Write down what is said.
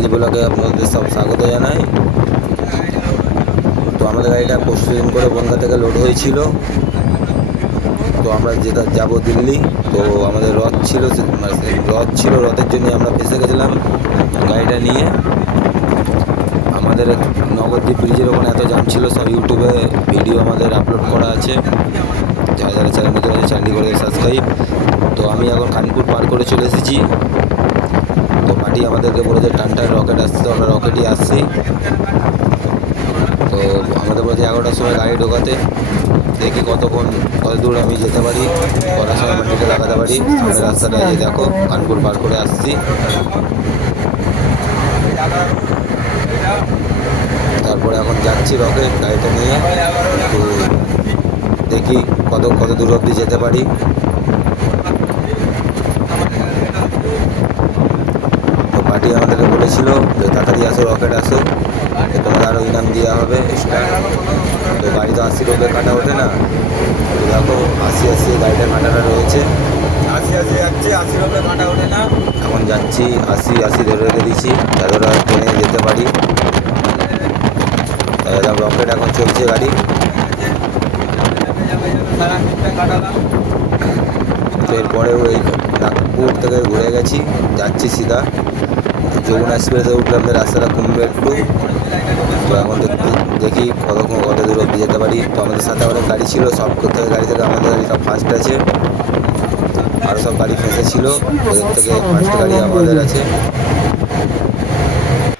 বাঙালি ব্লগে আপনাদের সব স্বাগত জানাই। তো আমাদের গাড়িটা পরশুদিন করে বনগা থেকে লোড হয়েছিল। তো আমরা যাবো দিল্লি। তো আমাদের রথ ছিল, রথের জন্য আমরা ফেসে গেছিলাম গাড়িটা নিয়ে। আমাদের নবদ্বীপ ব্রিজের ওখানে এত জাম ছিল, সব ইউটিউবে ভিডিও আমাদের আপলোড করা আছে, যারা যারা চ্যানেল নতুন আছে চ্যানেলটি করে সাবস্ক্রাইব। তো আমি এখন কানপুর পার করে চলে এসেছি। তো মাটি আমাদেরকে বলেছে টানটায় রকেট আসছে, তো আমরা রকেটই আসছি। তো আমাদের বলেছে 11টার সময় গাড়ি ঢোকাতে, দেখি কত দূর আমি যেতে পারি, কটার সময় মাটিটা লাগাতে পারি। সামনের রাস্তাটা এই দেখো, কানপুর পার করে আসছি। তারপরে এখন যাচ্ছি রকেট গাড়িটা নিয়ে, তো দেখি কত দূর অবধি যেতে পারি। তো পার্টি আমাদেরকে বলেছিল যে তাড়াতাড়ি আসো, রকেট আসো, তোমার আরও ইনাম দেওয়া হবে এক্সট্রা। তো গাড়ি তো 80 রুপে কাটা ওঠে না, তো দেখো 80 গাড়িটার কাটাটা রয়েছে, 80 যাচ্ছে, 80 রুপে কাটা ওঠে না। এখন যাচ্ছি 80 ধরে রেখে দিচ্ছি, যাদের ট্রেনে যেতে পারি। রকেট এখন চলছে গাড়ি। তো এরপরেও এই নাগপুর থেকে ঘুরে গেছি, যাচ্ছি সিধা যমুনা এক্সপ্রেসে উঠলাম, রাস্তাটা কমবে একটু। তো এখন দেখি কত দূর অব্দি যেতে পারি। তো আমাদের সাথে অনেক গাড়ি ছিল, সব থেকে গাড়ি থেকে আমাদের গাড়ি সব ফার্স্ট আছে, আরও সব গাড়ি ফেঁসে ছিল, ওদের থেকে ফার্স্ট গাড়ি আমাদের আছে।